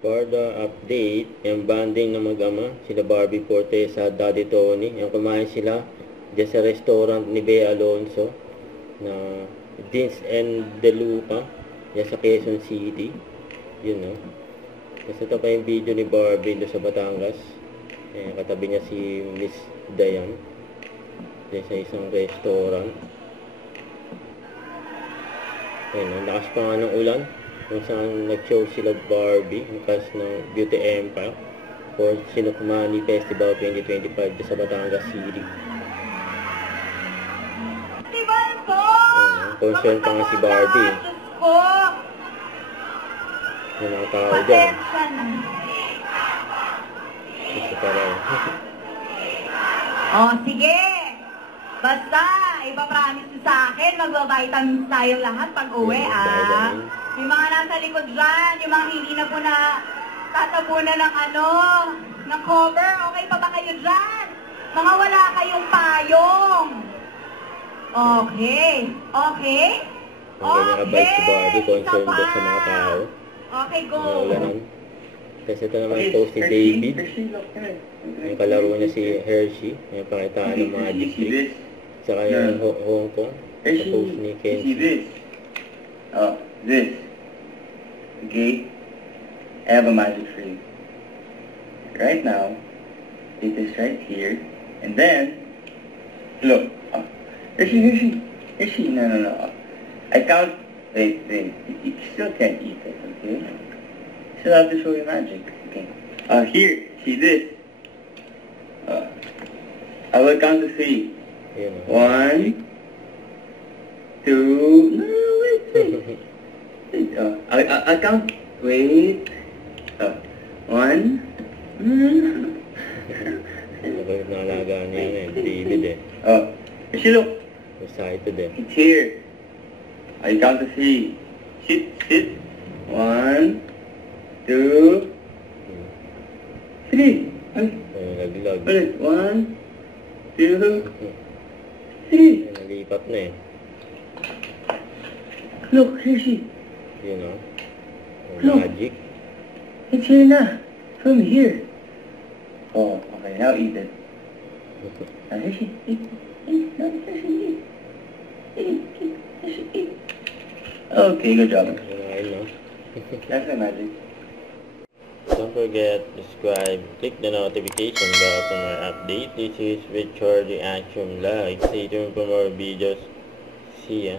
For the update, yung banding ng mag-ama, sila Barbie Fortesa at Daddy Tony, yung kumain sila dyan sa restaurant ni Bea Alonso na Jeans and De Luca dyan sa Quezon City. Yun, no? Kasi ito pa yung video ni Barbie doon sa Batangas. Katabi niya si Miss Dayan dyan sa isang restaurant. Ayun, ang lakas pa nga ng ulan kung saan nag-show sila Barbie ang cast ng Beauty Empire for Sinukmani Festival 2025 sa Batangas City. Concern pa nga si Barbie. Yung mga tao dyan. Kasi parang oh, sige. Basta, ipapromise sa akin, magbabitamins tayo lahat pag uwi, Yung mga nasa likod dyan, yung mga hindi na po na tatapunan ng ng cover, okay pa ba kayo dyan? Mga wala kayong payong. Okay. Okay? ang ganyan ka-bike si Barbie, concerned doon sa mga tao. Okay, go. Naulanan. Kasi ito naman yung post si David. Yung kalaro niya si Hershey. Yung pakitaan ng mga district. Saka yung Hong Kong. Sa post ni Kenzie. This. This. Okay? I have a magic for you. Right now, take this right here. And then, look. Hershey. No. I count. Wait. You still can't eat it, okay? Still have to show you magic. Okay. Here. See this. I will count to 3. 1, 2. No, wait. I'll count. Wait. 1. Nakalagaan niya yun David Hershey, look. Excited It's here. I count to 3. Sit. 1, 2, 3. Naglag. Ulit. 1, 2, 3. Nalipat na Look, Hershey. Yun Look. Magic. It's here na. From here. Oh, okay. Now eat it. Hershey, eat. Hershey, eat. Okay, good job. That's the magic. Don't forget to subscribe, click the notification bell for more updates. This is Richard Reaction Live. Stay tuned for more videos. See ya.